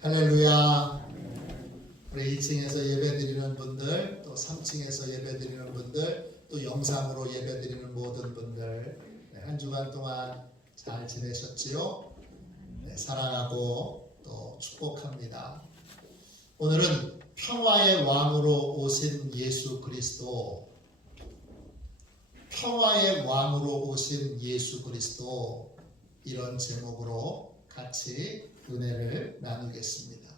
할렐루야. 우리 2층에서 예배드리는 분들, 또 3층에서 예배드리는 분들, 또 영상으로 예배드리는 모든 분들, 한 주간 동안 잘 지내셨지요? 사랑하고 또 축복합니다. 오늘은 평화의 왕으로 오신 예수 그리스도, 평화의 왕으로 오신 예수 그리스도, 이런 제목으로 같이 은혜를 나누겠습니다.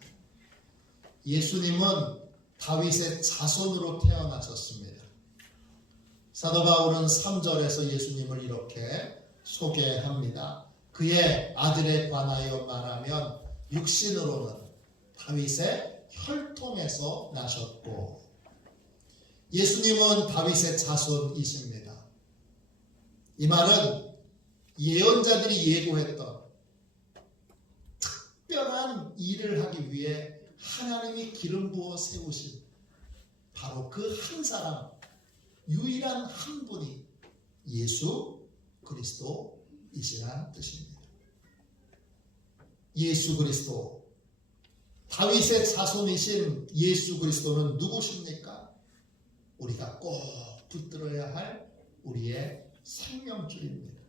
예수님은 다윗의 자손으로 태어나셨습니다. 사도 바울은 3절에서 예수님을 이렇게 소개합니다. 그의 아들에 관하여 말하면 육신으로는 다윗의 혈통에서 나셨고, 예수님은 다윗의 자손이십니다. 이 말은 예언자들이 예고했던 특별한 일을 하기 위해 하나님이 기름 부어 세우신 바로 그 한 사람, 유일한 한 분이 예수 그리스도이시라는 뜻입니다. 예수 그리스도, 다윗의 자손이신 예수 그리스도는 누구십니까? 우리가 꼭 붙들어야 할 우리의 생명줄입니다.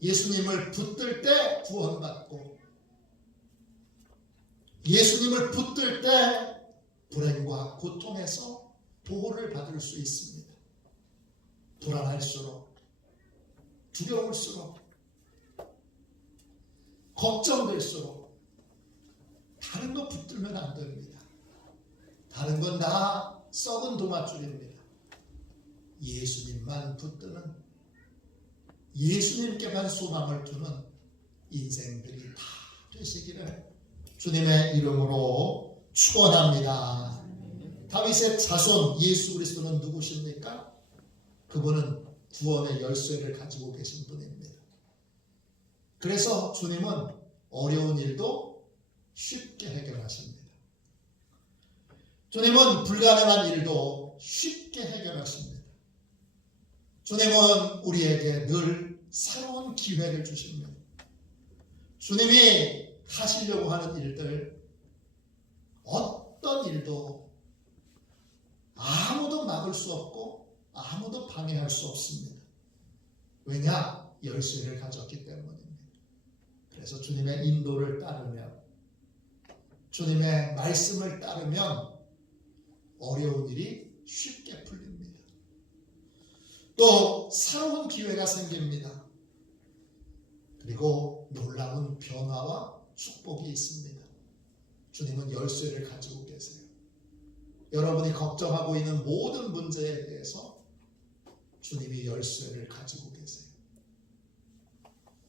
예수님을 붙들 때 구원받고, 예수님을 붙들 때 불행과 고통에서 보호를 받을 수 있습니다. 불안할수록, 두려울수록, 걱정될수록 다른 거 붙들면 안 됩니다. 다른 건 다 썩은 도마줄입니다. 예수님만 붙드는, 예수님께만 소망을 두는 인생들이 다 되시기를 주님의 이름으로 축원합니다. 다윗의 자손 예수 그리스도는 누구십니까? 그분은 구원의 열쇠를 가지고 계신 분입니다. 그래서 주님은 어려운 일도 쉽게 해결하십니다. 주님은 불가능한 일도 쉽게 해결하십니다. 주님은 우리에게 늘 새로운 기회를 주십니다. 주님이 하시려고 하는 일들, 어떤 일도 아무도 막을 수 없고 아무도 방해할 수 없습니다. 왜냐? 열쇠를 가졌기 때문입니다. 그래서 주님의 인도를 따르면, 주님의 말씀을 따르면 어려운 일이 쉽게 풀립니다. 또 새로운 기회가 생깁니다. 그리고 놀라운 변화와 축복이 있습니다. 주님은 열쇠를 가지고 계세요. 여러분이 걱정하고 있는 모든 문제에 대해서 주님이 열쇠를 가지고 계세요.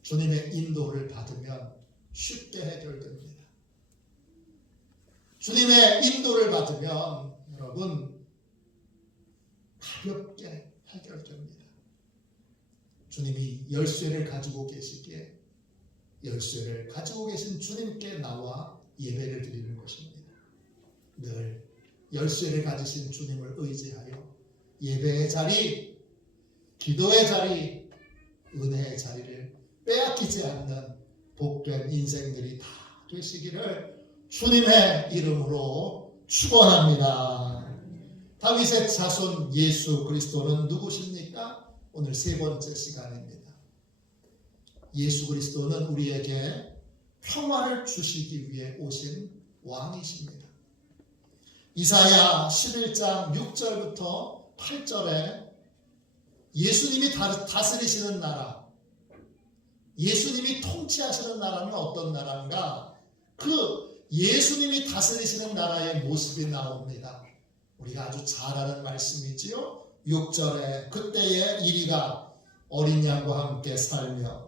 주님의 인도를 받으면 쉽게 해결됩니다. 주님의 인도를 받으면 여러분 가볍게 해결됩니다. 주님이 열쇠를 가지고 계시기에 열쇠를 가지고 계신 주님께 나와 예배를 드리는 것입니다. 늘 열쇠를 가지신 주님을 의지하여 예배의 자리, 기도의 자리, 은혜의 자리를 빼앗기지 않는 복된 인생들이 다 되시기를 주님의 이름으로 축원합니다. 다윗의 자손 예수 그리스도는 누구십니까? 오늘 세 번째 시간입니다. 예수 그리스도는 우리에게 평화를 주시기 위해 오신 왕이십니다. 이사야 11장 6절부터 8절에 예수님이 다스리시는 나라, 예수님이 통치하시는 나라는 어떤 나라인가? 그 예수님이 다스리시는 나라의 모습이 나옵니다. 우리가 아주 잘 아는 말씀이지요. 6절에 그때에 이리가 어린 양과 함께 살며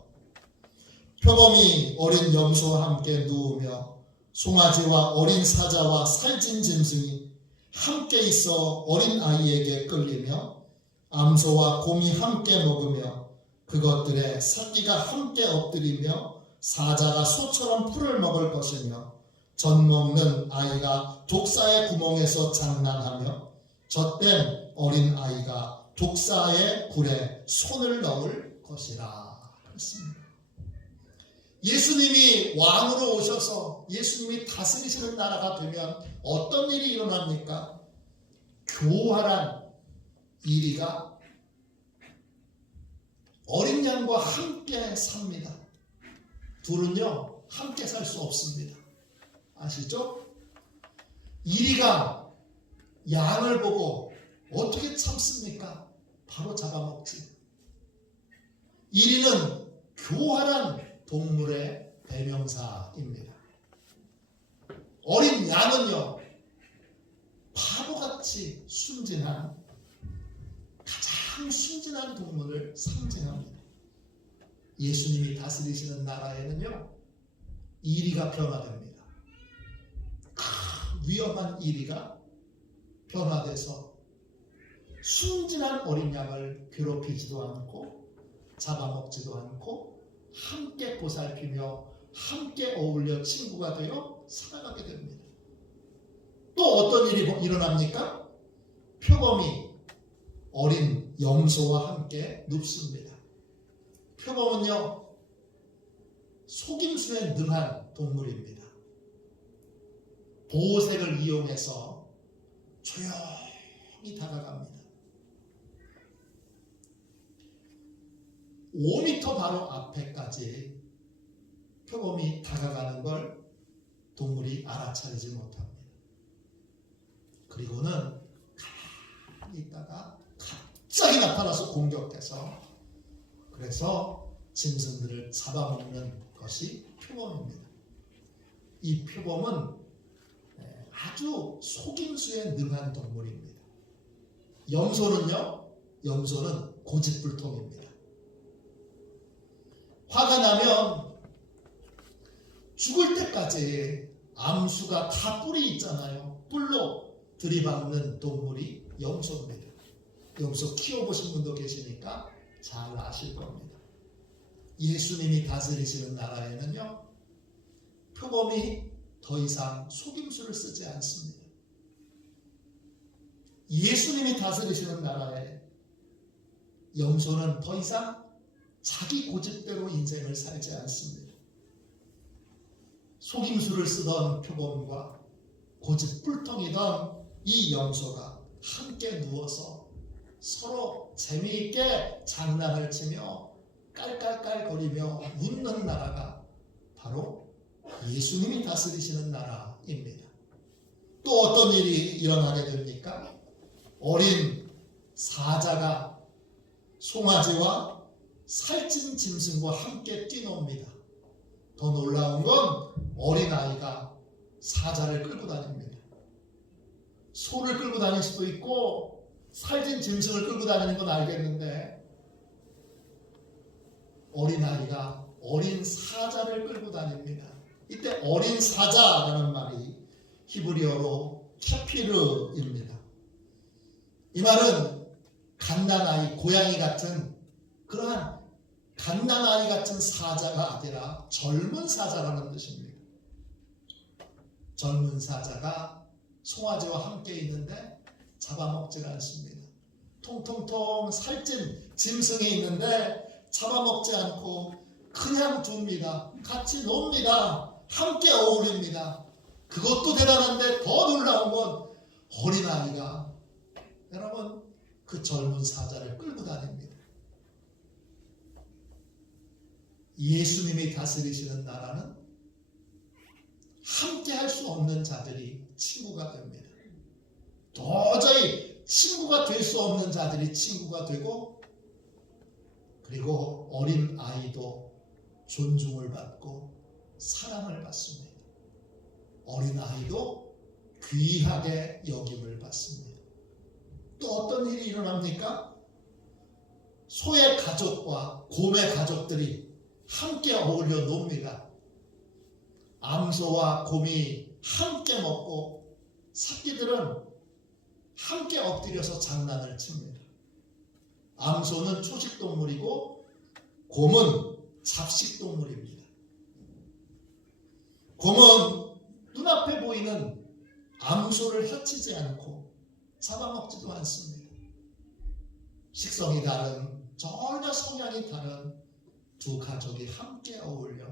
표범이 어린 염소와 함께 누우며 송아지와 어린 사자와 살찐 짐승이 함께 있어 어린 아이에게 끌리며 암소와 곰이 함께 먹으며 그것들의 새끼가 함께 엎드리며 사자가 소처럼 풀을 먹을 것이며 젖 먹는 아이가 독사의 구멍에서 장난하며 젖된 어린 아이가 독사의 굴에 손을 넣을 것이라 했습니다. 예수님이 왕으로 오셔서 예수님이 다스리시는 나라가 되면 어떤 일이 일어납니까? 교활한 이리가 어린 양과 함께 삽니다. 둘은요 함께 살 수 없습니다. 아시죠? 이리가 양을 보고 어떻게 참습니까? 바로 잡아먹지. 이리는 교활한 동물의 대명사입니다. 어린 양은요 바보같이 순진한, 가장 순진한 동물을 상징합니다. 예수님이 다스리시는 나라에는요 이리가 변화됩니다. 위험한 이리가 변화돼서 순진한 어린 양을 괴롭히지도 않고 잡아먹지도 않고 함께 보살피며 함께 어울려 친구가 되어 살아가게 됩니다. 또 어떤 일이 일어납니까? 표범이 어린 염소와 함께 눕습니다. 표범은요 속임수에 능한 동물입니다. 보호색을 이용해서 조용히 다가갑니다. 5m 바로 앞에까지 표범이 다가가는 걸 동물이 알아차리지 못합니다. 그리고는 가만히 있다가 갑자기 나타나서 공격해서, 그래서 짐승들을 잡아먹는 것이 표범입니다. 이 표범은 아주 속임수에 능한 동물입니다. 염소는 고집불통입니다. 화가 나면 죽을 때까지 암수가 다 뿔이 있잖아요. 뿔로 들이박는 동물이 염소입니다. 염소 키워보신 분도 계시니까 잘 아실 겁니다. 예수님이 다스리시는 나라에는요 표범이 더 이상 속임수를 쓰지 않습니다. 예수님이 다스리시는 나라에 염소는 더 이상 자기 고집대로 인생을 살지 않습니다. 속임수를 쓰던 표범과 고집 뿔통이던 이 염소가 함께 누워서 서로 재미있게 장난을 치며 깔깔깔거리며 웃는 나라가 바로 예수님이 다스리시는 나라입니다. 또 어떤 일이 일어나게 됩니까? 어린 사자가 송아지와 살찐 짐승과 함께 뛰놉니다. 더 놀라운 건 어린아이가 사자를 끌고 다닙니다. 소를 끌고 다닐 수도 있고 살찐 짐승을 끌고 다니는 건 알겠는데 어린아이가 어린 사자를 끌고 다닙니다. 이때 어린 사자라는 말이 히브리어로 케피르입니다. 이 말은 갓난아이, 고양이 같은 그러한 갓난아이 같은 사자가 아니라 젊은 사자라는 뜻입니다. 젊은 사자가 송아지와 함께 있는데 잡아먹질 않습니다. 통통통 살찐 짐승이 있는데 잡아먹지 않고 그냥 둡니다. 같이 놉니다. 함께 어울립니다. 그것도 대단한데 더 놀라운 건 어린아이가 여러분 그 젊은 사자를 끌고 다닙니다. 예수님이 다스리시는 나라는 함께 할 수 없는 자들이 친구가 됩니다. 도저히 친구가 될 수 없는 자들이 친구가 되고, 그리고 어린 아이도 존중을 받고 사랑을 받습니다. 어린 아이도 귀하게 여김을 받습니다. 또 어떤 일이 일어납니까? 소의 가족과 곰의 가족들이 함께 어울려 놉니다. 암소와 곰이 함께 먹고 새끼들은 함께 엎드려서 장난을 칩니다. 암소는 초식동물이고 곰은 잡식동물입니다. 곰은 눈앞에 보이는 암소를 해치지 않고 잡아먹지도 않습니다. 식성이 다른, 전혀 성향이 다른 두 가족이 함께 어울려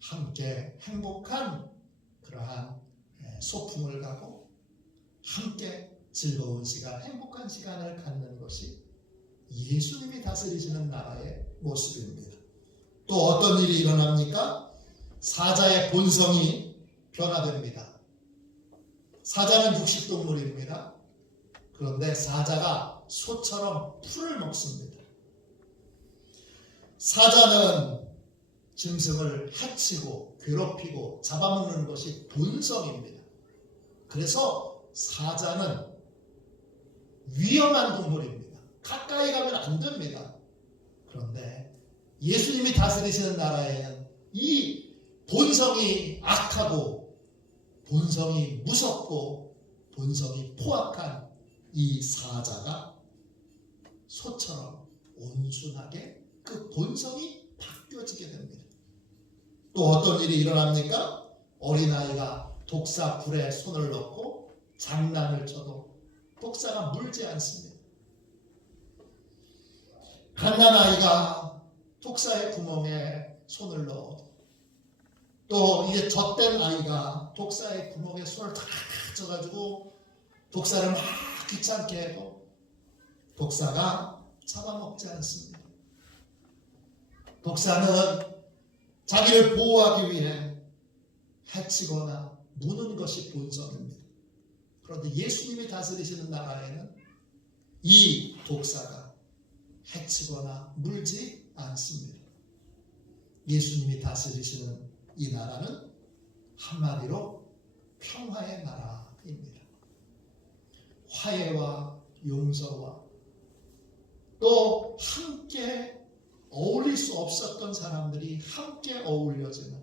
함께 행복한 그러한 소풍을 가고 함께 즐거운 시간, 행복한 시간을 갖는 것이 예수님이 다스리시는 나라의 모습입니다. 또 어떤 일이 일어납니까? 사자의 본성이 변화됩니다. 사자는 육식동물입니다. 그런데 사자가 소처럼 풀을 먹습니다. 사자는 짐승을 해치고 괴롭히고 잡아먹는 것이 본성입니다. 그래서 사자는 위험한 동물입니다. 가까이 가면 안 됩니다. 그런데 예수님이 다스리시는 나라에는 이 본성이 악하고 본성이 무섭고 본성이 포악한 이 사자가 소처럼 온순하게 그 본성이 바뀌어지게 됩니다. 또 어떤 일이 일어납니까? 어린아이가 독사 불에 손을 넣고 장난을 쳐도 독사가 물지 않습니다. 갓난아이가 독사의 구멍에 손을 넣어도 또 이제 젖된 아이가 독사의 구멍에 손을 다 져가지고 독사를 막 귀찮게 해도 독사가 잡아먹지 않습니다. 독사는 자기를 보호하기 위해 해치거나 무는 것이 본성입니다. 그런데 예수님이 다스리시는 나라에는 이 독사가 해치거나 물지 않습니다. 예수님이 다스리시는 이 나라는 한마디로 평화의 나라입니다. 화해와 용서와 또 함께 어울릴 수 없었던 사람들이 함께 어울려지는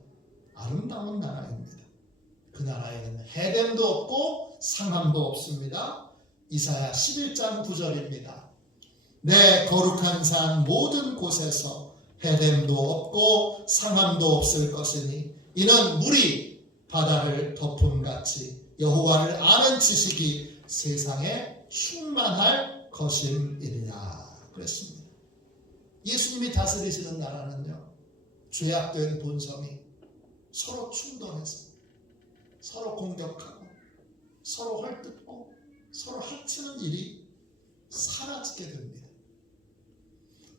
아름다운 나라입니다. 그 나라에는 해됨도 없고 상함도 없습니다. 이사야 11장 9절입니다. 내 거룩한 산 모든 곳에서 해됨도 없고 상함도 없을 것이니 이는 물이 바다를 덮음같이 여호와를 아는 지식이 세상에 충만할 것임이니라 그랬습니다. 예수님이 다스리시는 나라는요, 죄악된 본성이 서로 충돌해서 서로 공격하고 서로 헐뜯고 서로 해치는 일이 사라지게 됩니다.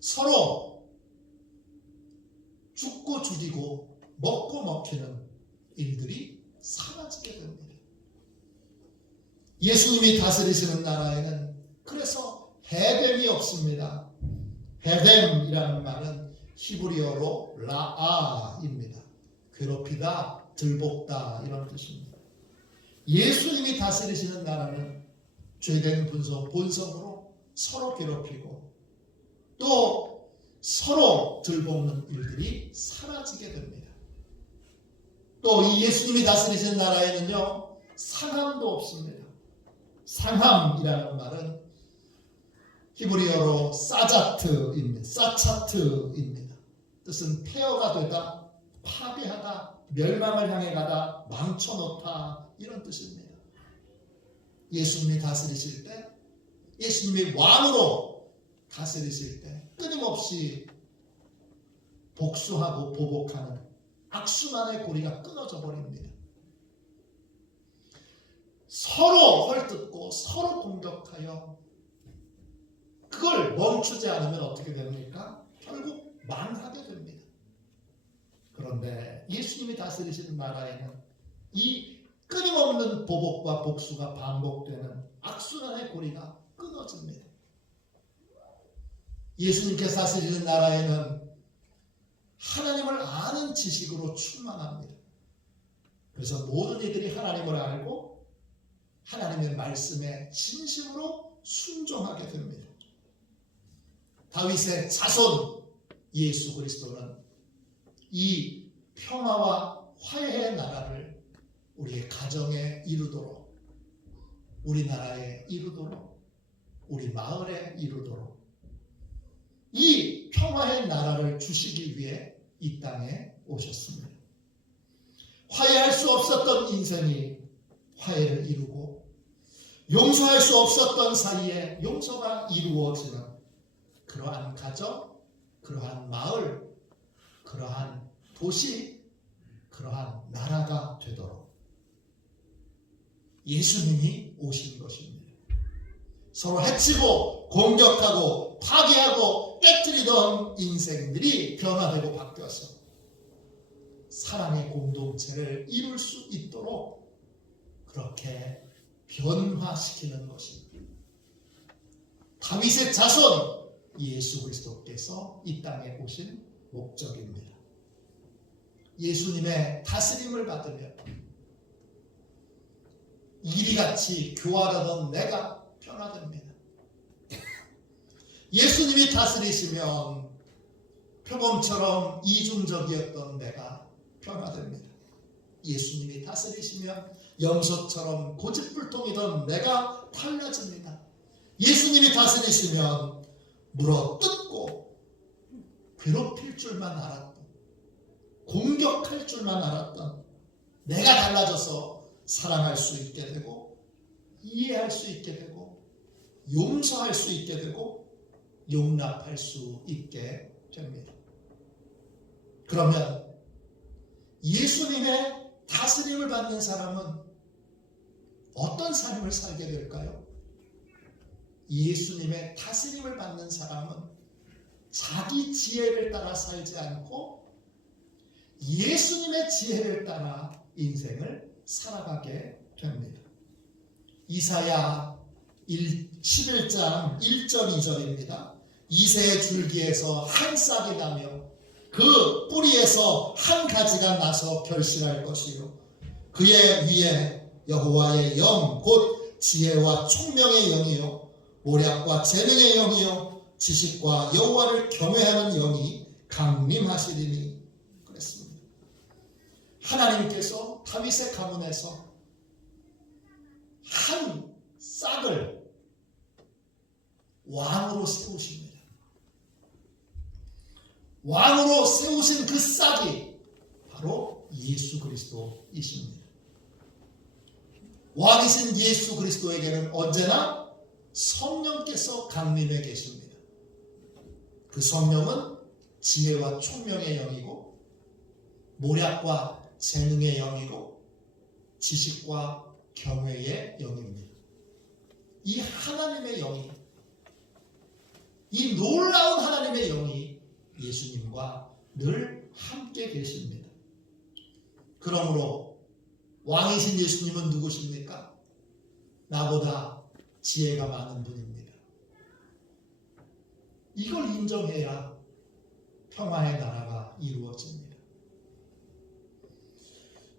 서로 죽고 죽이고 먹고 먹히는 일들이 사라지게 됩니다. 예수님이 다스리시는 나라에는 그래서 해됨이 없습니다. 해됨이라는 말은 히브리어로 라아입니다. 괴롭히다, 들볶다 이런 뜻입니다. 예수님이 다스리시는 나라는 죄된 본성으로 서로 괴롭히고 또 서로 들볶는 일들이 사라지게 됩니다. 또 이 예수님이 다스리시는 나라에는요, 상함도 없습니다. 상함이라는 말은 히브리어로 사차트입니다. 뜻은 폐허가 되다, 파괴하다, 멸망을 향해 가다, 망쳐놓다 이런 뜻입니다. 예수님이 다스리실 때, 예수님이 왕으로 다스리실 때 끊임없이 복수하고 보복하는 악순환의 고리가 끊어져 버립니다. 서로 헐뜯고 서로 공격하여 그걸 멈추지 않으면 어떻게 됩니까? 결국 망하게 됩니다. 그런데 예수님이 다스리시는 나라에는 이 끊임없는 보복과 복수가 반복되는 악순환의 고리가 끊어집니다. 예수님께서 다스리는 나라에는 하나님을 아는 지식으로 충만합니다. 그래서 모든 이들이 하나님을 알고 하나님의 말씀에 진심으로 순종하게 됩니다. 다윗의 자손 예수 그리스도는 이 평화와 화해의 나라를 우리의 가정에 이루도록, 우리나라에 이루도록, 우리 마을에 이루도록 이 평화의 나라를 주시기 위해 이 땅에 오셨습니다. 화해할 수 없었던 인생이 화해를 이루고 용서할 수 없었던 사이에 용서가 이루어지는 그러한 가정, 그러한 마을, 그러한 도시, 그러한 나라가 되도록 예수님이 오신 것입니다. 서로 해치고 공격하고 파괴하고 깨뜨리던 인생들이 변화되고 바뀌어서 사랑의 공동체를 이룰 수 있도록 그렇게 변화시키는 것입니다. 다윗의 자손 예수 그리스도께서 이 땅에 오신 목적입니다. 예수님의 다스림을 받으며 이리같이 교활하던 내가 변화됩니다. 예수님이 다스리시면 표범처럼 이중적이었던 내가 변화됩니다. 예수님이 다스리시면 염소처럼 고집불통이던 내가 달라집니다. 예수님이 다스리시면 물어뜯고 괴롭힐 줄만 알았던, 공격할 줄만 알았던 내가 달라져서 사랑할 수 있게 되고 이해할 수 있게 되고 용서할 수 있게 되고 용납할 수 있게 됩니다. 그러면 예수님의 다스림을 받는 사람은 어떤 삶을 살게 될까요? 예수님의 다스림을 받는 사람은 자기 지혜를 따라 살지 않고 예수님의 지혜를 따라 인생을 살아가게 됩니다. 이사야 11장 1절 2절입니다. 이새의 줄기에서 한 싹이 나며 그 뿌리에서 한 가지가 나서 결실할 것이요 그의 위에 여호와의 영 곧 지혜와 총명의 영이요 모략과 재능의 영이요 지식과 여호와를 경외하는 영이 강림하시리니 그랬습니다. 하나님께서 다윗의 가문에서 한 싹을 왕으로 세우십니다. 왕으로 세우신 그 싹이 바로 예수 그리스도이십니다. 왕이신 예수 그리스도에게는 언제나 성령께서 강림해 계십니다. 그 성령은 지혜와 총명의 영이고 모략과 재능의 영이고 지식과 경외의 영입니다. 이 하나님의 영이, 이 놀라운 하나님의 영이 예수님과 늘 함께 계십니다. 그러므로 왕이신 예수님은 누구십니까? 나보다 지혜가 많은 분입니다. 이걸 인정해야 평화의 나라가 이루어집니다.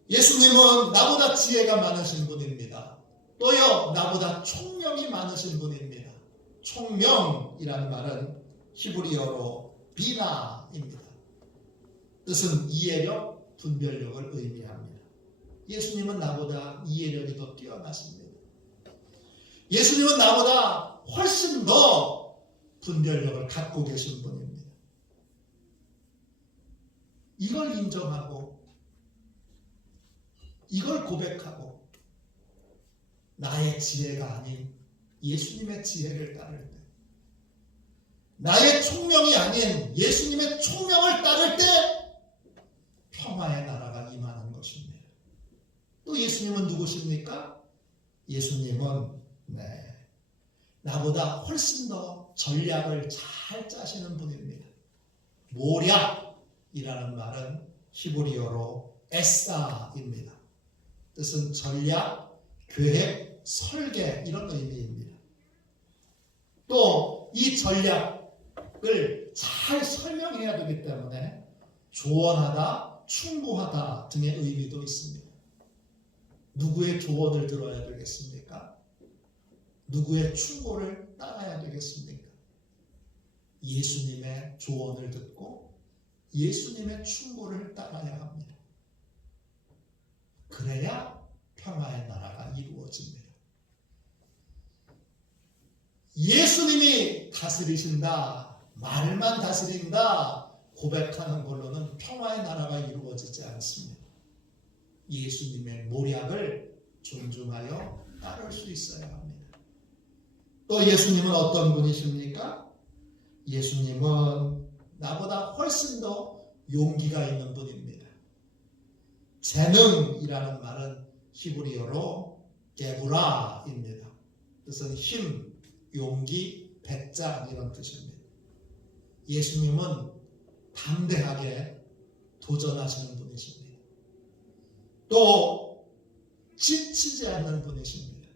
예수님은 나보다 지혜가 많으신 분입니다. 또요 나보다 총명이 많으신 분입니다. 총명이라는 말은 히브리어로 비나입니다. 뜻은 이해력, 분별력을 의미합니다. 예수님은 나보다 이해력이 더 뛰어나십니다. 예수님은 나보다 훨씬 더 분별력을 갖고 계신 분입니다. 이걸 인정하고 이걸 고백하고 나의 지혜가 아닌 예수님의 지혜를 따를 때, 나의 총명이 아닌 예수님의 총명을 따를 때 평화의 나라가 임하는 것입니다. 또 예수님은 누구십니까? 예수님은 나보다 훨씬 더 전략을 잘 짜시는 분입니다. 모략이라는 말은 히브리어로 에사입니다. 뜻은 전략, 계획, 설계 이런 의미입니다. 또 이 전략을 잘 설명해야 되기 때문에 조언하다, 충고하다 등의 의미도 있습니다. 누구의 조언을 들어야 되겠습니까? 누구의 충고를 따라야 되겠습니까? 예수님의 조언을 듣고 예수님의 충고를 따라야 합니다. 그래야 평화의 나라가 이루어집니다. 예수님이 다스리신다, 말만 다스린다 고백하는 걸로는 평화의 나라가 이루어지지 않습니다. 예수님의 모략을 존중하여 따를 수 있어야 합니다. 또 예수님은 어떤 분이십니까? 예수님은 나보다 훨씬 더 용기가 있는 분입니다. 재능이라는 말은 히브리어로 게부라입니다. 뜻은 힘, 용기, 배짱 이런 뜻입니다. 예수님은 담대하게 도전하시는 분이십니다. 또 지치지 않는 분이십니다.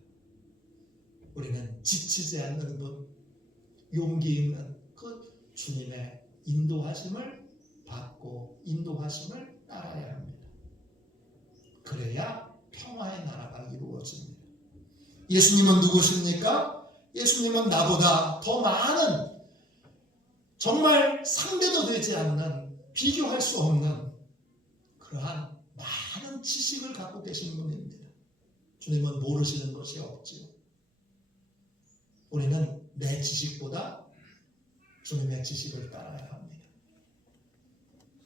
우리는 지치지 않는 분, 용기 있는 그 주님의 인도하심을 받고 인도하심을 따라야 합니다. 그래야 평화의 나라가 이루어집니다. 예수님은 누구십니까? 예수님은 나보다 더 많은, 정말 상대도 되지 않는, 비교할 수 없는 그러한 많은 지식을 갖고 계신 분입니다. 주님은 모르시는 것이 없지요. 우리는 내 지식보다 주님의 지식을 따라야 합니다.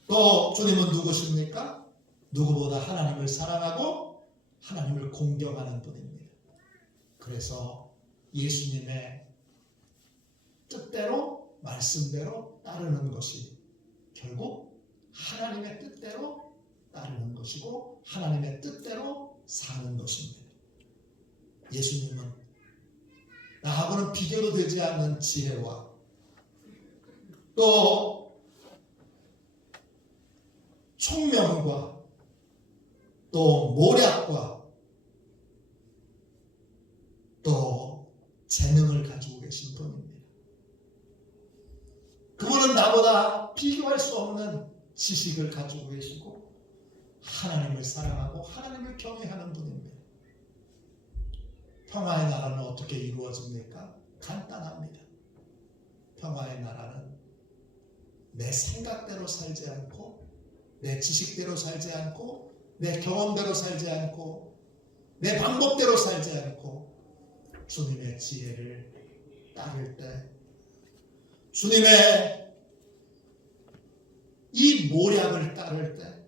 또 주님은 누구십니까? 누구보다 하나님을 사랑하고 하나님을 공경하는 분입니다. 그래서 예수님의 뜻대로, 말씀대로 따르는 것이 결국 하나님의 뜻대로 따르는 것이고 하나님의 뜻대로 사는 것입니다. 예수님은 나하고는 비교도 되지 않는 지혜와 또 총명과 또 모략과 또 재능을 가지고 계신 분입니다. 그분은 나보다 비교할 수 없는 지식을 가지고 계시고 하나님을 사랑하고 하나님을 경외하는 분입니다. 평화의 나라는 어떻게 이루어집니까? 간단합니다. 평화의 나라는 내 생각대로 살지 않고 내 지식대로 살지 않고 내 경험대로 살지 않고 내 방법대로 살지 않고 주님의 지혜를 따를 때, 주님의 이 모략을 따를 때,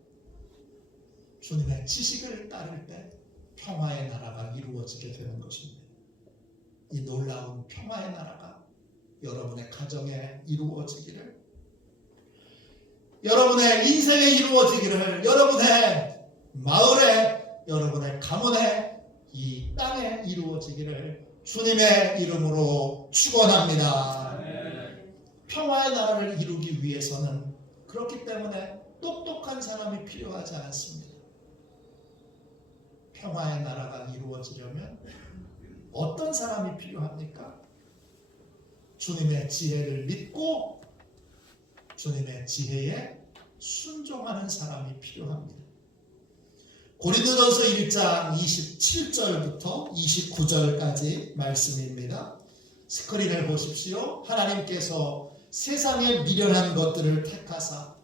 주님의 지식을 따를 때 평화의 나라가 이루어지게 되는 것입니다. 이 놀라운 평화의 나라가 여러분의 가정에 이루어지기를, 여러분의 인생에 이루어지기를, 여러분의 마을에, 여러분의 가문에, 이 땅에 이루어지기를 주님의 이름으로 축원합니다. 평화의 나라를 이루기 위해서는 그렇기 때문에 똑똑한 사람이 필요하지 않습니다. 평화의 나라가 이루어지려면 어떤 사람이 필요합니까? 주님의 지혜를 믿고 주님의 지혜에 순종하는 사람이 필요합니다. 고린도전서 1장 27절부터 29절까지 말씀입니다. 스크린을 보십시오. 하나님께서 세상의 미련한 것들을 택하사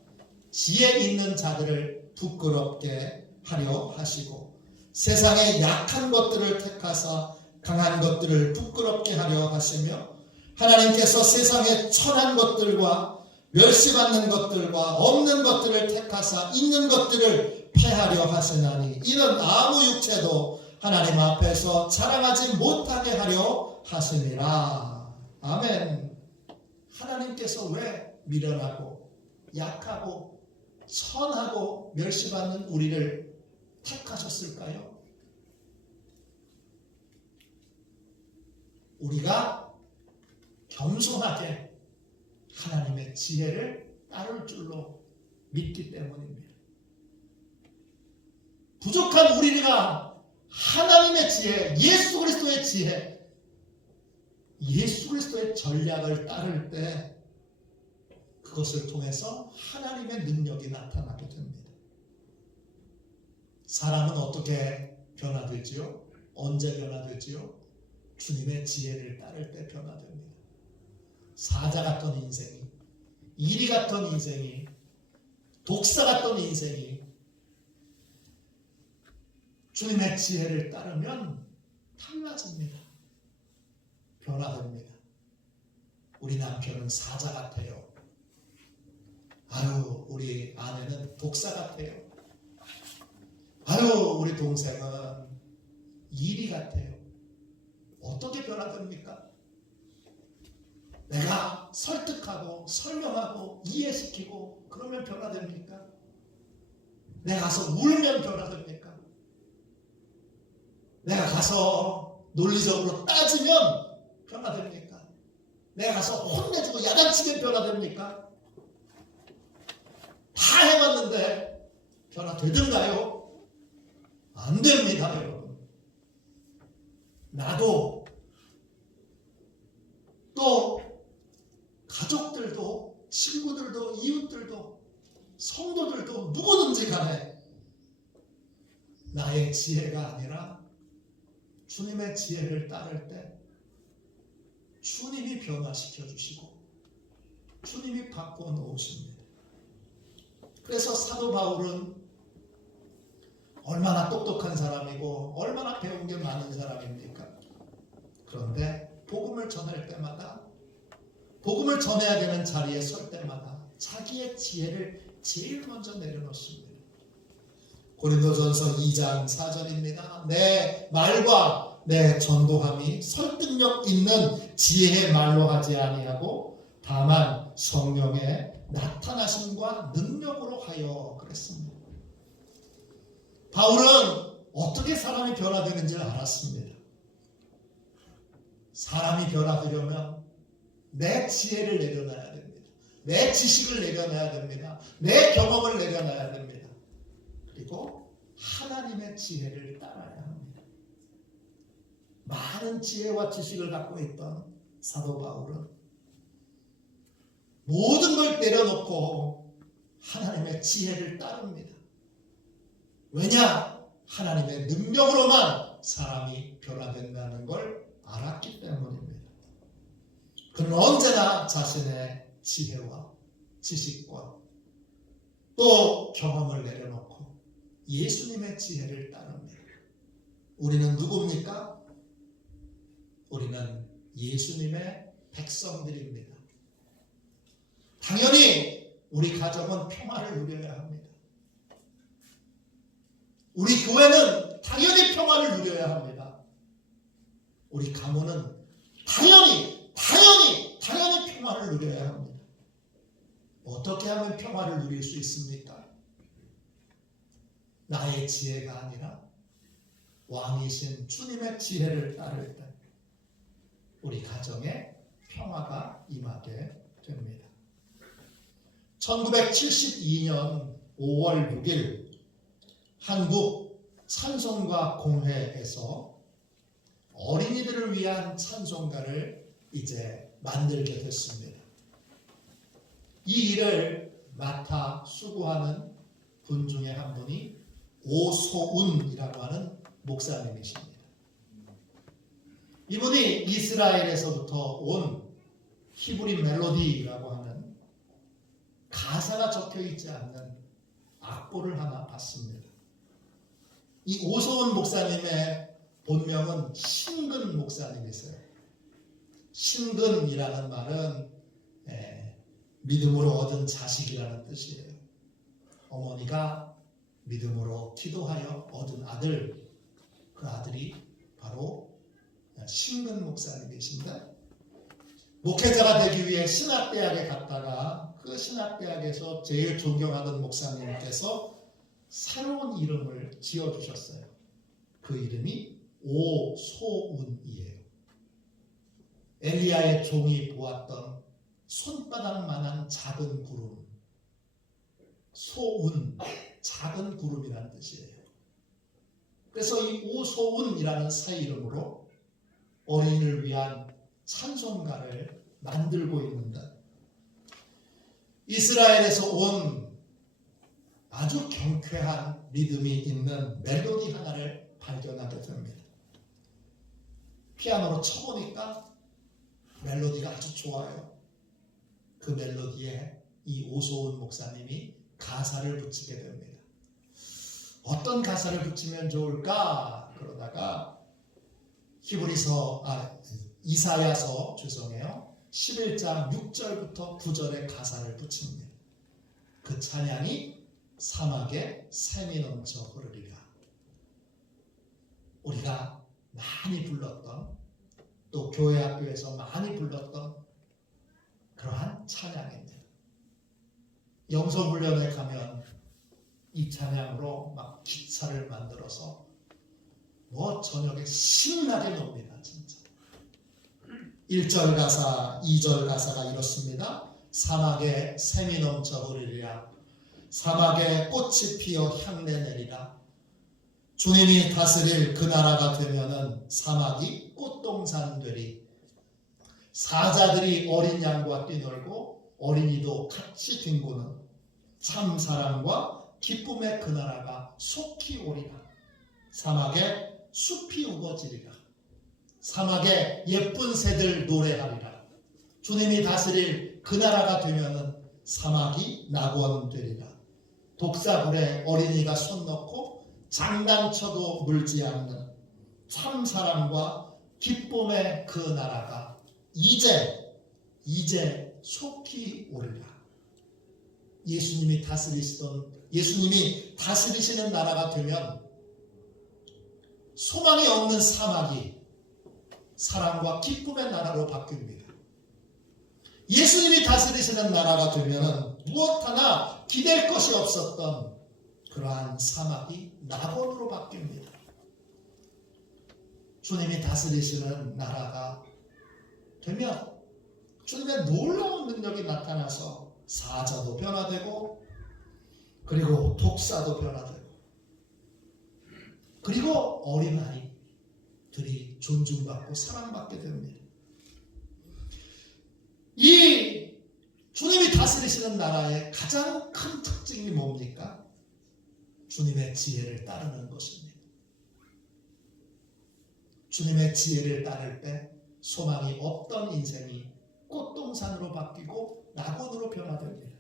지혜 있는 자들을 부끄럽게 하려 하시고 세상의 약한 것들을 택하사 강한 것들을 부끄럽게 하려 하시며 하나님께서 세상의 천한 것들과 멸시받는 것들과 없는 것들을 택하사 있는 것들을 패하려 하시나니 이는 아무 육체도 하나님 앞에서 자랑하지 못하게 하려 하시니라. 아멘. 하나님께서 왜 미련하고 약하고 천하고 멸시받는 우리를 택하셨을까요? 우리가 겸손하게 하나님의 지혜를 따를 줄로 믿기 때문입니다. 부족한 우리가 하나님의 지혜, 예수 그리스도의 지혜, 예수 그리스도의 전략을 따를 때 그것을 통해서 하나님의 능력이 나타나게 됩니다. 사람은 어떻게 변화되지요? 언제 변화되지요? 주님의 지혜를 따를 때 변화됩니다. 사자 같던 인생이, 이리 같던 인생이, 독사 같던 인생이 주님의 지혜를 따르면 달라집니다. 변화됩니다. 우리 남편은 사자 같아요. 아유, 우리 아내는 독사 같아요. 아유, 우리 동생은 이리 같아요. 어떻게 변화됩니까? 내가 설득하고 설명하고 이해시키고 그러면 변화됩니까? 내가 가서 울면 변화됩니까? 내가 가서 논리적으로 따지면 변화됩니까? 내가 가서 혼내주고 야단치면 변화됩니까? 다 해봤는데 변화되던가요? 안 됩니다, 여러분. 나도 또 가족들도 친구들도 이웃들도 성도들도 누구든지 간에 나의 지혜가 아니라 주님의 지혜를 따를 때 주님이 변화시켜 주시고 주님이 바꿔 놓으십니다. 그래서 사도 바울은 얼마나 똑똑한 사람이고 얼마나 배운 게 많은 사람입니까? 그런데 복음을 전할 때마다, 복음을 전해야 되는 자리에 설 때마다 자기의 지혜를 제일 먼저 내려놓습니다. 고린도전서 2장 4절입니다. 내 말과 내 전도함이 설득력 있는 지혜의 말로 하지 아니하고 다만 성령의 나타나심과 능력으로 하여 그랬습니다. 바울은 어떻게 사람이 변화되는지를 알았습니다. 사람이 변화되려면 내 지혜를 내려놔야 됩니다. 내 지식을 내려놔야 됩니다. 내 경험을 내려놔야 됩니다. 그리고 하나님의 지혜를 따라야 합니다. 많은 지혜와 지식을 갖고 있던 사도 바울은 모든 걸 내려놓고 하나님의 지혜를 따릅니다. 왜냐? 하나님의 능력으로만 사람이 변화된다는 걸 알았기 때문입니다. 그는 언제나 자신의 지혜와 지식과 또 경험을 내려놓고 예수님의 지혜를 따릅니다. 우리는 누굽니까? 우리는 예수님의 백성들입니다. 당연히 우리 가정은 평화를 누려야 합니다. 우리 교회는 당연히 평화를 누려야 합니다. 우리 가문은 당연히 평화를 누려야 합니다. 어떻게 하면 평화를 누릴 수 있습니까? 나의 지혜가 아니라 왕이신 주님의 지혜를 따를 때 우리 가정에 평화가 임하게 됩니다. 1972년 5월 6일 한국 찬송가 공회에서 어린이들을 위한 찬송가를 이제 만들게 됐습니다. 이 일을 맡아 수고하는 분 중에 한 분이 오소운이라고 하는 목사님이십니다. 이분이 이스라엘에서부터 온 히브리 멜로디라고 하는 가사가 적혀 있지 않는 악보를 하나 받습니다. 이 오소운 목사님의 본명은 신근 목사님이세요. 신근이라는 말은 믿음으로 얻은 자식이라는 뜻이에요. 어머니가 믿음으로 기도하여 얻은 아들, 그 아들이 바로 신근 목사님이신데 목회자가 되기 위해 신학대학에 갔다가 그 신학대학에서 제일 존경하던 목사님께서 새로운 이름을 지어주셨어요. 그 이름이 오소운이에요. 엘리야의 종이 보았던 손바닥만한 작은 구름, 소운, 작은 구름이라는 뜻이에요. 그래서 이 오소운이라는 새 이름으로 어린이를 위한 찬송가를 만들고 있는데 이스라엘에서 온 아주 경쾌한 리듬이 있는 멜로디 하나를 발견하게 됩니다. 피아노로 쳐보니까 멜로디가 아주 좋아요. 그 멜로디에 이 오소운 목사님이 가사를 붙이게 됩니다. 어떤 가사를 붙이면 좋을까? 그러다가 이사야서 11장 6절부터 9절의 가사를 붙입니다. 그 찬양이 사막에 샘이 넘쳐 흐르리라. 우리가 많이 불렀던 또 교회 학교에서 많이 불렀던 그러한 찬양입니다. 영성훈련에 가면 이 찬양으로 막 기차를 만들어서 뭐 저녁에 신나게 놉니다. 진짜. 1절 가사, 2절 가사가 이렇습니다. 사막에 샘이 넘쳐 흐르리라. 사막에 꽃이 피어 향내 내리라. 주님이 다스릴 그 나라가 되면은 사막이 꽃동산 되리. 사자들이 어린 양과 뛰놀고 어린이도 같이 뒹구는 참 사랑과 기쁨의 그 나라가 속히 오리라. 사막에 숲이 우거지리라. 사막에 예쁜 새들 노래하리라. 주님이 다스릴 그 나라가 되면은 사막이 낙원되리라. 독사불에 어린이가 손 넣고 장난쳐도 물지 않는 참 사랑과 기쁨의 그 나라가 이제 속히 오리라. 예수님이 다스리시는 나라가 되면 소망이 없는 사막이 사랑과 기쁨의 나라로 바뀝니다. 예수님이 다스리시는 나라가 되면 무엇 하나 기댈 것이 없었던 그러한 사막이 낙원으로 바뀝니다. 주님이 다스리시는 나라가 되면 주님의 놀라운 능력이 나타나서 사자도 변화되고 그리고 독사도 변화되고 그리고 어린아이들이 존중받고 사랑받게 됩니다. 이 주님이 다스리시는 나라의 가장 큰 특징이 뭡니까? 주님의 지혜를 따르는 것입니다. 주님의 지혜를 따를 때 소망이 없던 인생이 꽃동산으로 바뀌고 낙원으로 변화됩니다.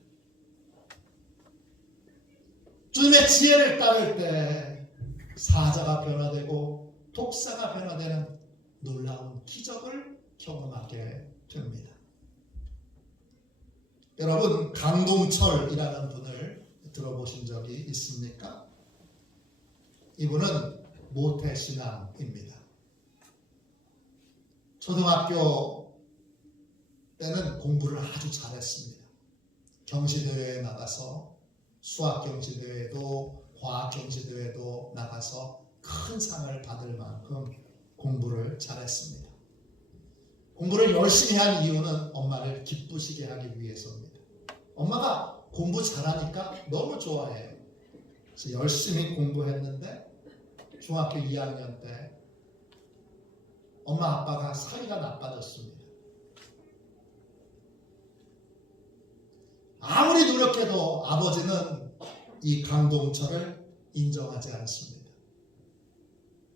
주님의 지혜를 따를 때 사자가 변화되고 독사가 변화되는 놀라운 기적을 경험하게 됩니다. 여러분, 강동철이라는 분을 들어보신 적이 있습니까? 이분은 모태신앙입니다. 초등학교 때는 공부를 아주 잘했습니다. 경시대회에 나가서 수학 경시대회도 과학 경시대회도 나가서 큰 상을 받을 만큼 공부를 잘했습니다. 공부를 열심히 한 이유는 엄마를 기쁘시게 하기 위해서입니다. 엄마가 공부 잘하니까 너무 좋아해요. 그래서 열심히 공부했는데 중학교 2학년 때 엄마 아빠가 사이가 나빠졌습니다. 아무리 노력해도 아버지는 이 강동철을 인정하지 않습니다.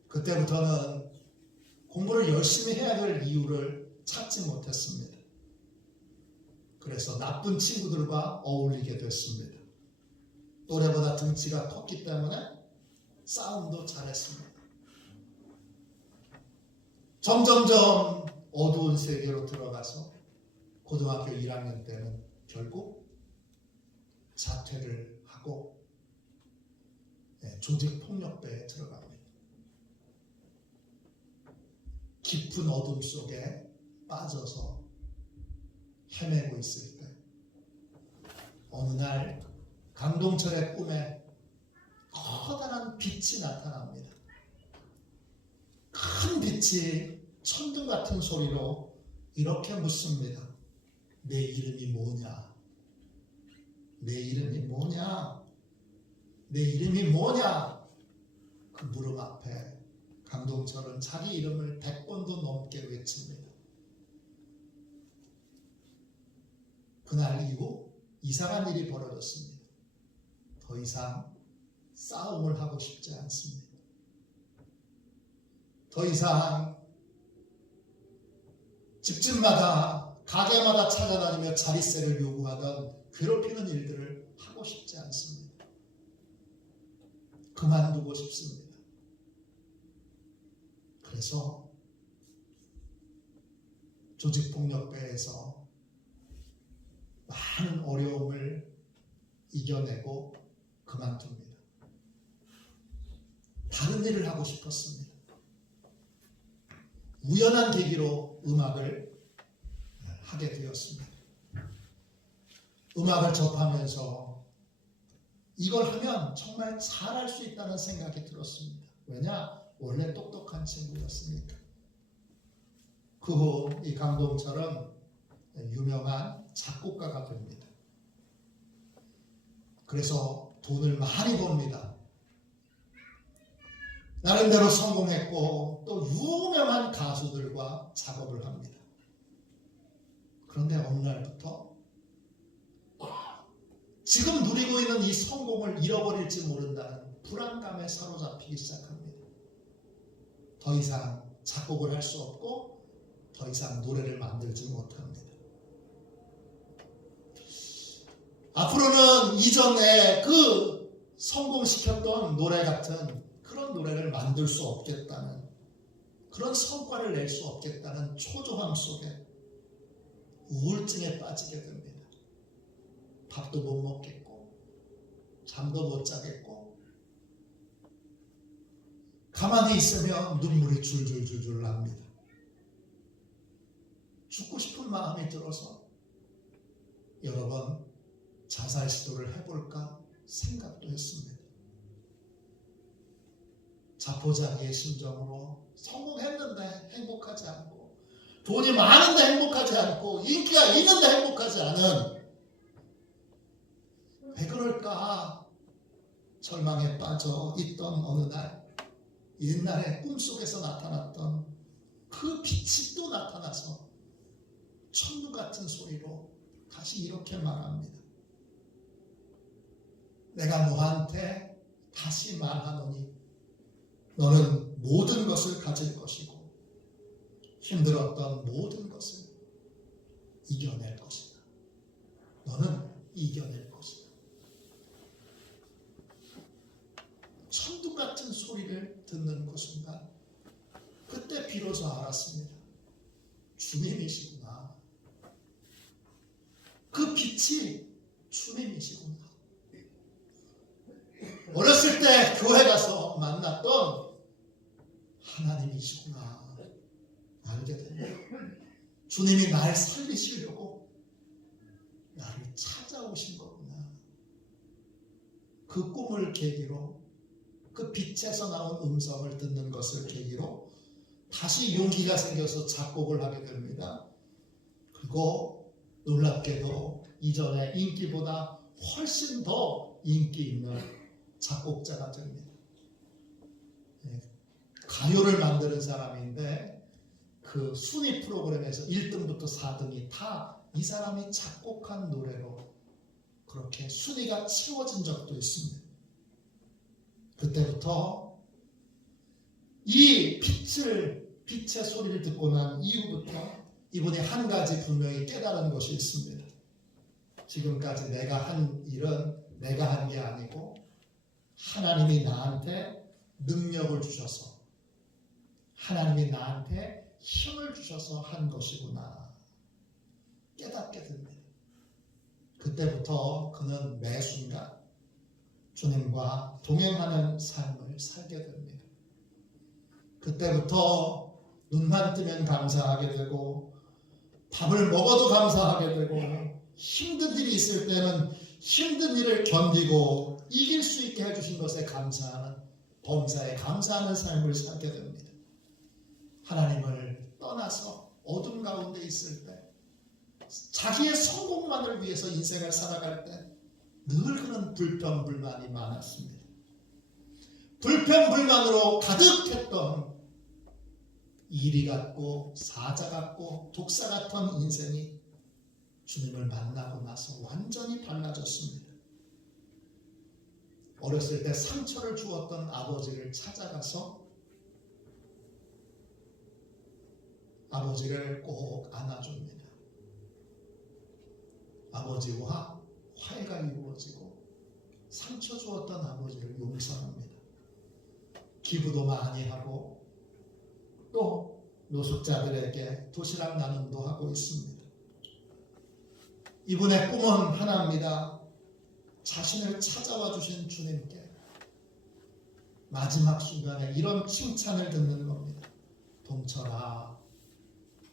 그때부터는 공부를 열심히 해야 될 이유를 찾지 못했습니다. 그래서 나쁜 친구들과 어울리게 됐습니다. 또래보다 등치가 컸기 때문에 싸움도 잘했습니다. 점점점 어두운 세계로 들어가서 고등학교 1학년 때는 결국 자퇴를 하고 조직폭력배에 들어갑니다. 깊은 어둠 속에 빠져서 헤매고 있을 때 어느 날 강동철의 꿈에 커다란 빛이 나타납니다. 큰 빛이 천둥 같은 소리로 이렇게 묻습니다. 내 이름이 뭐냐? 내 이름이 뭐냐? 내 이름이 뭐냐? 그 무릎 앞에 강동철은 자기 이름을 100번도 넘게 외칩니다. 그날 이후 이상한 일이 벌어졌습니다. 더 이상 싸움을 하고 싶지 않습니다. 더 이상 집집마다 가게마다 찾아다니며 자릿세를 요구하던 괴롭히는 일들을 하고 싶지 않습니다. 그만두고 싶습니다. 그래서 조직폭력배에서 많은 어려움을 이겨내고 그만둡니다. 다른 일을 하고 싶었습니다. 우연한 계기로 음악을 하게 되었습니다. 음악을 접하면서 이걸 하면 정말 잘할 수 있다는 생각이 들었습니다. 왜냐? 원래 똑똑한 친구였으니까. 그 후 이 강동철은 유명한 작곡가가 됩니다. 그래서 돈을 많이 법니다. 나름대로 성공했고 또 유명한 가수들과 작업을 합니다. 그런데 어느 날부터 지금 누리고 있는 이 성공을 잃어버릴지 모른다는 불안감에 사로잡히기 시작합니다. 더 이상 작곡을 할 수 없고 더 이상 노래를 만들지 못합니다. 앞으로는 이전에 그 성공시켰던 노래 같은 그런 노래를 만들 수 없겠다는, 그런 성과를 낼 수 없겠다는 초조함 속에 우울증에 빠지게 됩니다. 밥도 못 먹겠고 잠도 못 자겠고 가만히 있으면 눈물이 줄줄줄줄 납니다. 죽고 싶은 마음이 들어서 여러 번 자살 시도를 해볼까 생각도 했습니다. 자포자기의 심정으로 성공했는데 행복하지 않고, 돈이 많은데 행복하지 않고, 인기가 있는데 행복하지 않은, 왜 그럴까 절망에 빠져 있던 어느 날, 옛날에 꿈속에서 나타났던 그 빛이 또 나타나서 천둥 같은 소리로 다시 이렇게 말합니다. 내가 너한테 다시 말하노니 너는 모든 것을 가질 것이고 힘들었던 모든 것을 이겨낼 것이다. 너는 이겨낼 것이다. 천둥 같은 소리를 듣는 그 순간 그때 비로소 알았습니다. 주님이시구나. 그 빛이 주님이시구나. 어렸을 때 교회 가서 만났던 하나님이시구나 알게 됩니다. 주님이 날 살리시려고 나를 찾아오신 거구나. 그 꿈을 계기로, 그 빛에서 나온 음성을 듣는 것을 계기로 다시 용기가 생겨서 작곡을 하게 됩니다. 그리고 놀랍게도 이전의 인기보다 훨씬 더 인기 있는 작곡자가 됩니다. 가요를 만드는 사람인데 그 순위 프로그램에서 1등부터 4등이 다 이 사람이 작곡한 노래로 그렇게 순위가 채워진 적도 있습니다. 그때부터 이 빛의 소리를 듣고 난 이후부터 이분이 한 가지 분명히 깨달은 것이 있습니다. 지금까지 내가 한 일은 내가 한 게 아니고 하나님이 나한테 능력을 주셔서, 하나님이 나한테 힘을 주셔서 한 것이구나 깨닫게 됩니다. 그때부터 그는 매 순간 주님과 동행하는 삶을 살게 됩니다. 그때부터 눈만 뜨면 감사하게 되고 밥을 먹어도 감사하게 되고 힘든 일이 있을 때는 힘든 일을 견디고 이길 수 있게 해주신 것에 감사하는, 범사에 감사하는 삶을 살게 됩니다. 하나님을 떠나서 어둠 가운데 있을 때, 자기의 성공만을 위해서 인생을 살아갈 때 늘 그런 불평불만이 많았습니다. 불평불만으로 가득했던 이리 같고 사자 같고 독사 같은 인생이 주님을 만나고 나서 완전히 달라졌습니다. 어렸을 때 상처를 주었던 아버지를 찾아가서 아버지를 꼭 안아줍니다. 아버지와 화해가 이루어지고 상처 주었던 아버지를 용서합니다. 기부도 많이 하고 또 노숙자들에게 도시락 나눔도 하고 있습니다. 이분의 꿈은 하나입니다. 자신을 찾아와 주신 주님께 마지막 순간에 이런 칭찬을 듣는 겁니다. 동철아,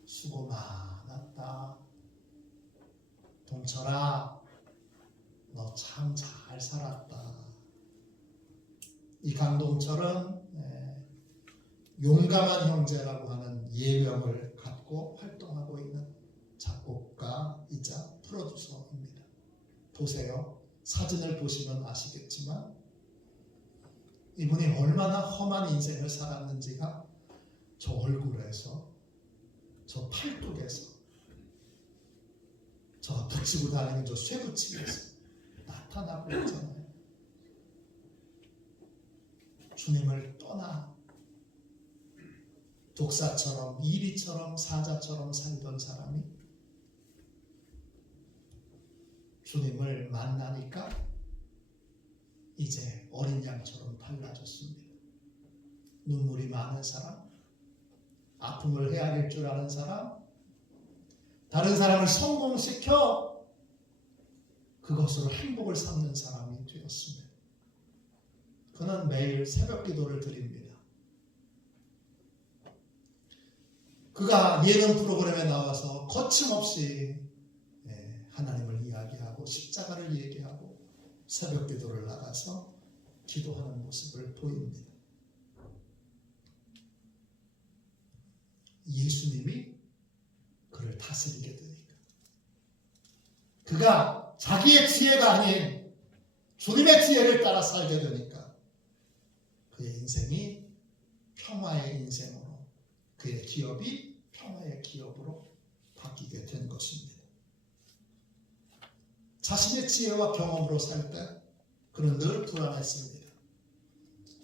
수고 많았다. 동철아, 너 참 잘 살았다. 이 강동철은 용감한 형제라고 하는 예명을 갖고 활동하고 있는 작곡가이자 프로듀서입니다. 보세요. 사진을 보시면 아시겠지만 이분이 얼마나 험한 인생을 살았는지가 저 얼굴에서, 저 팔뚝에서, 저 붙이고 다니는 저 쇠붙이기에서 나타나고 있잖아요. 주님을 떠나 독사처럼, 이리처럼, 사자처럼 살던 사람이 주님을 만나니까 이제 어린 양처럼 달라졌습니다. 눈물이 많은 사람, 아픔을 헤아릴 줄 아는 사람, 다른 사람을 성공시켜 그것으로 행복을 삼는 사람이 되었습니다. 그는 매일 새벽 기도를 드립니다. 그가 예능 프로그램에 나와서 거침없이 하나님을 이야기하고 십자가를 얘기하고 새벽 기도를 나가서 기도하는 모습을 보입니다. 예수님이 그를 다스리게 되니까 그가 자기의 지혜가 아닌 주님의 지혜를 따라 살게 되니까 그의 인생이 평화의 인생으로, 그의 기업이 평화의 기업으로 바뀌게 된 것입니다. 자신의 지혜와 경험으로 살 때 그는 늘 불안했습니다.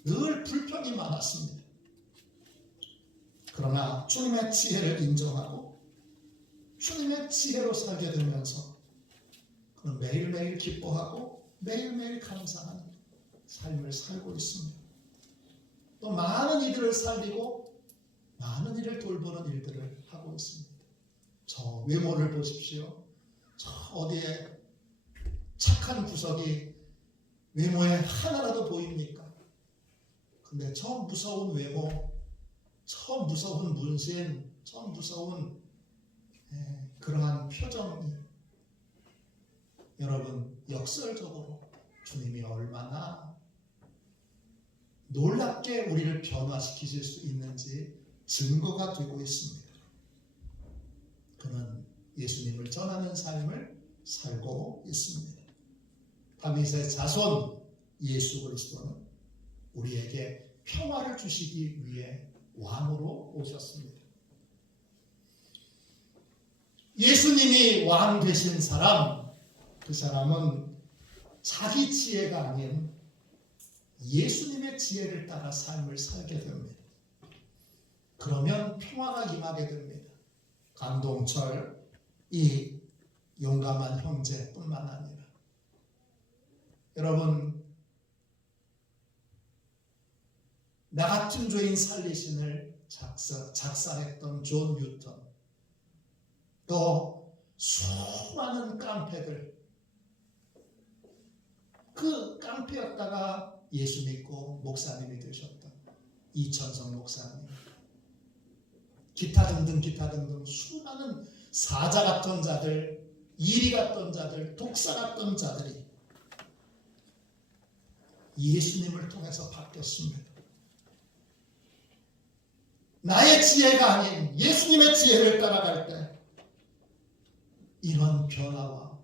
늘 불평이 많았습니다. 그러나 주님의 지혜를 인정하고 주님의 지혜로 살게 되면서 그는 매일매일 기뻐하고 매일매일 감사하는 삶을 살고 있습니다. 또 많은 이들을 살리고 많은 일을 돌보는 일들을 하고 있습니다. 저 외모를 보십시오. 저 어디에 착한 구석이 외모에 하나라도 보입니까? 근데 저 무서운 외모, 저 무서운 문신, 저 무서운 그러한 표정이 여러분 역설적으로 주님이 얼마나 놀랍게 우리를 변화시키실 수 있는지 증거가 되고 있습니다. 그는 예수님을 전하는 삶을 살고 있습니다. 다윗의 자손 예수 그리스도는 우리에게 평화를 주시기 위해 왕으로 오셨습니다. 예수님이 왕 되신 사람, 그 사람은 자기 지혜가 아닌 예수님의 지혜를 따라 삶을 살게 됩니다. 그러면 평화가 임하게 됩니다. 강동철, 이 용감한 형제뿐만 아니라 여러분, 나 같은 죄인 살리신을 작사했던 존 뉴턴, 또 수많은 깡패들, 그 깡패였다가 예수 믿고 목사님이 되셨던 이천성 목사님, 기타 등등 수많은 사자 같던 자들, 이리 같던 자들, 독사 같던 자들이 예수님을 통해서 바뀌었습니다. 나의 지혜가 아닌 예수님의 지혜를 따라갈 때 이런 변화와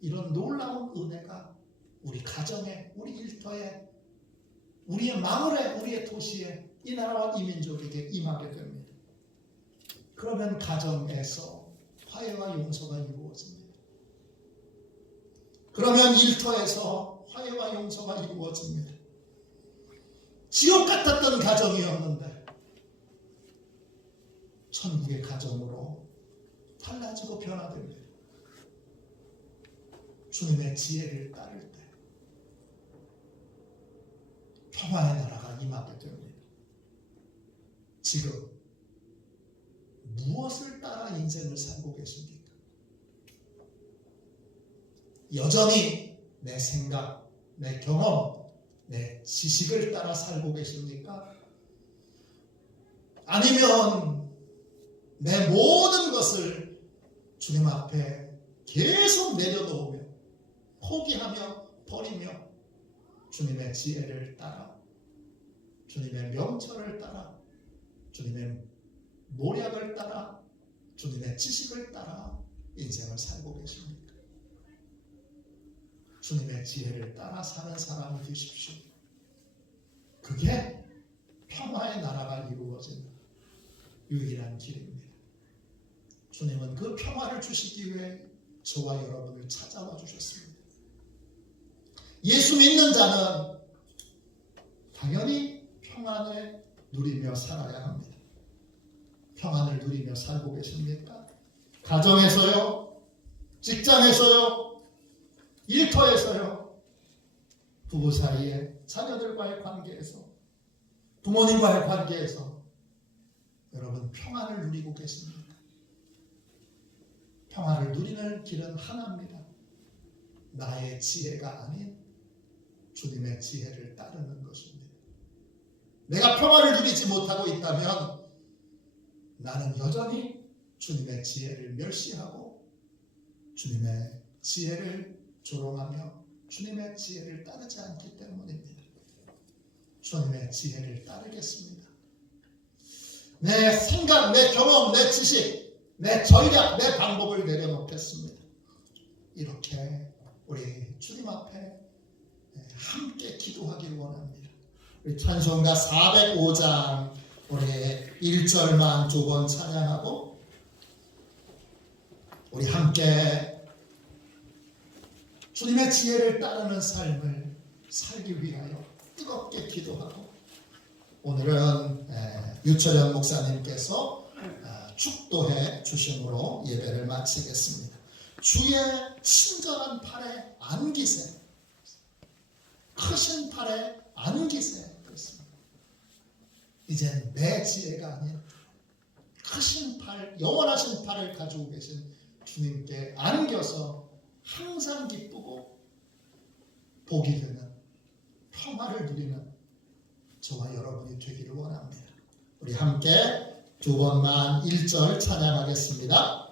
이런 놀라운 은혜가 우리 가정에, 우리 일터에, 우리의 마을에, 우리의 도시에, 이 나라와 이 민족에게 임하게 됩니다. 그러면 가정에서 화해와 용서가 이루어집니다. 그러면 일터에서 화해와 용서가 이루어집니다. 지옥 같았던 가정이었는데 천국의 가정으로 달라지고 변화됩니다. 주님의 지혜를 따를 때 평화의 나라가 임하게 됩니다. 지금 무엇을 따라 인생을 살고 계십니까? 여전히 내 생각, 내 경험, 내 지식을 따라 살고 계십니까? 아니면 내 모든 것을 주님 앞에 계속 내려놓으며 포기하며 버리며 주님의 지혜를 따라, 주님의 명철을 따라, 주님의 모략을 따라, 주님의 지식을 따라 인생을 살고 계십니까? 주님의 지혜를 따라 사는 사람이 되십시오. 그게 평화의 나라가 이루어지는 유일한 길입니다. 주님은 그 평화를 주시기 위해 저와 여러분을 찾아와 주셨습니다. 예수 믿는 자는 당연히 평안을 누리며 살아야 합니다. 평안을 누리며 살고 계십니까? 가정에서요, 직장에서요, 일터에서요, 부부 사이에, 자녀들과의 관계에서, 부모님과의 관계에서 여러분 평안을 누리고 계십니까? 평안을 누리는 길은 하나입니다. 나의 지혜가 아닌 주님의 지혜를 따르는 것입니다. 내가 평안을 누리지 못하고 있다면 나는 여전히 주님의 지혜를 멸시하고 주님의 지혜를 조롱하며 주님의 지혜를 따르지 않기 때문입니다. 주님의 지혜를 따르겠습니다. 내 생각, 내 경험, 내 지식, 내 전략, 내 방법을 내려놓겠습니다. 이렇게 우리 주님 앞에 함께 기도하기를 원합니다. 우리 찬송가 405장 우리 1절만 두 번 찬양하고 우리 함께 주님의 지혜를 따르는 삶을 살기 위하여 뜨겁게 기도하고 오늘은 유철현 목사님께서 축도해 주심으로 예배를 마치겠습니다. 주의 친절한 팔에 안기세, 크신 팔에 안기세. 그렇습니다. 이젠 내 지혜가 아닌 크신 팔, 영원하신 팔을 가지고 계신 주님께 안겨서 항상 기쁘고 복이 되는 평화를 누리는 저와 여러분이 되기를 원합니다. 우리 함께 두 번만 1절 찬양하겠습니다.